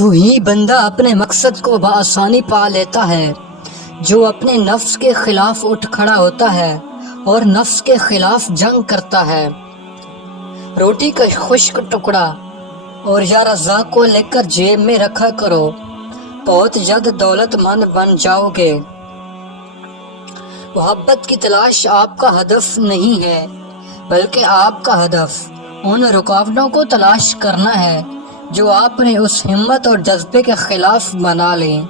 وہی بندہ اپنے مقصد کو بآسانی پا لیتا ہے جو اپنے نفس کے خلاف اٹھ کھڑا ہوتا ہے اور نفس کے خلاف جنگ کرتا ہے۔ روٹی کا خشک ٹکڑا اور یا رزاق کو لے کر جیب میں رکھا کرو، بہت جلد دولت مند بن جاؤ گے۔ محبت کی تلاش آپ کا ہدف نہیں ہے، بلکہ آپ کا ہدف ان رکاوٹوں کو تلاش کرنا ہے جو آپ نے اس ہمت اور جذبے کے خلاف بنا لیں۔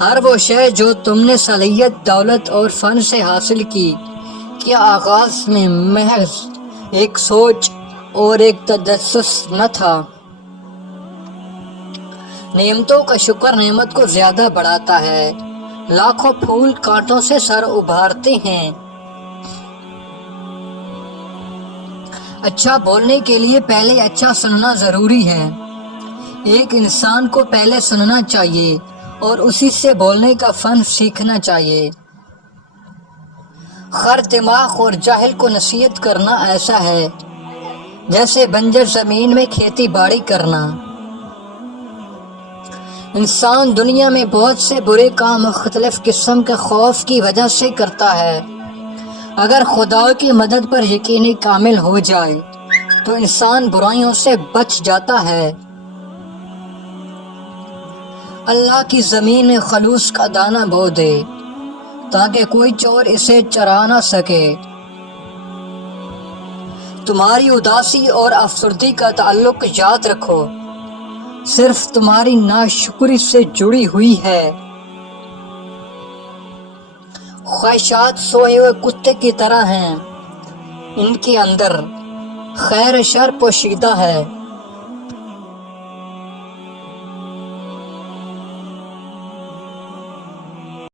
ہر وہ شے جو تم نے صلاحیت، دولت اور فن سے حاصل کی، کیا آغاز میں محض ایک سوچ اور ایک تجسس نہ تھا؟ نعمتوں کا شکر نعمت کو زیادہ بڑھاتا ہے۔ لاکھوں پھول کانٹوں سے سر ابھارتے ہیں۔ اچھا بولنے کے لیے پہلے اچھا سننا ضروری ہے۔ ایک انسان کو پہلے سننا چاہیے اور اسی سے بولنے کا فن سیکھنا چاہیے۔ خر دماغ اور جاہل کو نصیحت کرنا ایسا ہے جیسے بنجر زمین میں کھیتی باڑی کرنا۔ انسان دنیا میں بہت سے برے کام مختلف قسم کے خوف کی وجہ سے کرتا ہے۔ اگر خدا کی مدد پر یقین کامل ہو جائے تو انسان برائیوں سے بچ جاتا ہے۔ اللہ کی زمین میں خلوص کا دانہ بو دے تاکہ کوئی چور اسے چرا نہ سکے۔ تمہاری اداسی اور افسردگی کا تعلق یاد رکھو صرف تمہاری ناشکری سے جڑی ہوئی ہے۔ خواہشات سوئے ہوئے کتے کی طرح ہیں، ان کے اندر خیر و شر پوشیدہ ہے۔